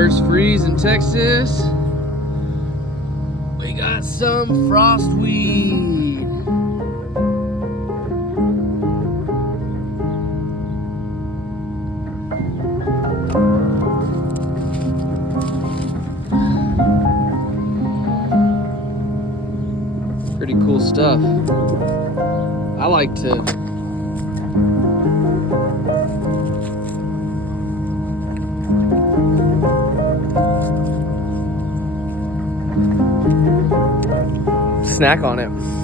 First freeze in Texas. We got some frostweed. Pretty cool stuff. I like to snack on it.